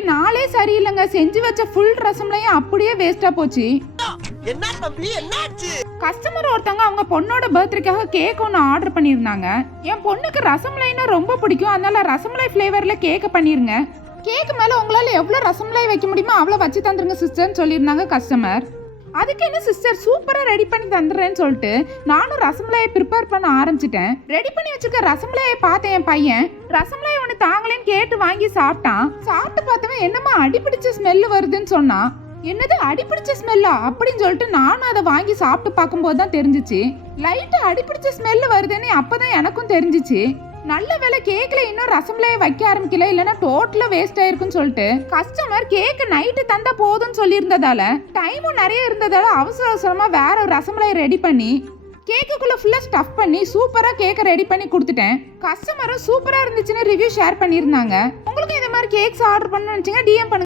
இன்னைக்கு நாளே சரியில்லைங்க. செஞ்சு வச்ச ஃபுல் ரசம்லையும் அப்படியே வேஸ்டா போச்சு. என்ன தம்பி என்னாச்சு? கஸ்டமர் ஒருத்தவங்க அவங்க பொண்ணோட பர்த்டேக்காக கேக் ஒன்று ஆர்டர் பண்ணியிருந்தாங்க. என் பொண்ணுக்கு ரசமலைன்னா ரொம்ப பிடிக்கும், அதனால ரசமலை ஃப்ளேவர்ல கேக்க பண்ணிருங்க. கேக்கு மேல உங்களால எவ்வளவு ரசமலை வைக்க முடியுமோ அவ்வளவு வச்சு தந்துருங்க சிஸ்டர்னு சொல்லியிருந்தாங்க கஸ்டமர். அதுக்கு என்ன சிஸ்டர் சூப்பரா ரெடி பண்ணி தந்துடுறேன்னு சொல்லிட்டு நானும் ரசமலையை ப்ரிப்பேர் பண்ண ஆரம்பிச்சிட்டேன். ரெடி பண்ணி வச்சிருக்க ரசமலையை பார்த்தேன். என் பையன் ரசமலை ஒன்று தாங்களேன்னு கேட்டு வாங்கி சாப்பிட்டான். சாப்பிட்டு பார்த்தவன் என்னமா அடிப்பிடிச்ச ஸ்மெல்லு வருதுன்னு சொன்னான். என்னது அடிப்பிடிச்ச ஸ்மெல்லா அப்படின்னு சொல்லிட்டு நானும் அதை வாங்கி சாப்பிட்டு பார்க்கும்போது தான் தெரிஞ்சிச்சு லைட்டா அடிப்பிடிச்ச ஸ்மெல்லு வருதுன்னு. அப்பதான் எனக்கும் தெரிஞ்சிச்சு. நல்ல வேலை கேக்ல இன்னும் ரசமலையை வைக்க ஆரம்பிக்கல, இல்லைன்னா டோட்டலா வேஸ்ட் ஆயிருக்குன்னு சொல்லிட்டு கஸ்டமர் கேக்கு நைட்டு தந்தா போதும்னு சொல்லியிருந்ததால டைமும் நிறைய இருந்ததால அவசர அவசரமா வேற ஒரு ரசமலையை ரெடி பண்ணி கேக்குக்குள்ள ஃபுல்லா ஸ்டஃப் பண்ணி சூப்பரா கேக்கை ரெடி பண்ணி கொடுத்துட்டேன். கஸ்டமரும் சூப்பரா இருந்துச்சுன்னு ரிவ்யூ ஷேர் பண்ணியிருந்தாங்க. உங்களுக்கு இந்த மாதிரி கேக்ஸ் ஆர்டர் பண்ணணும்னு நினைச்சீங்க DM பண்ணுங்க.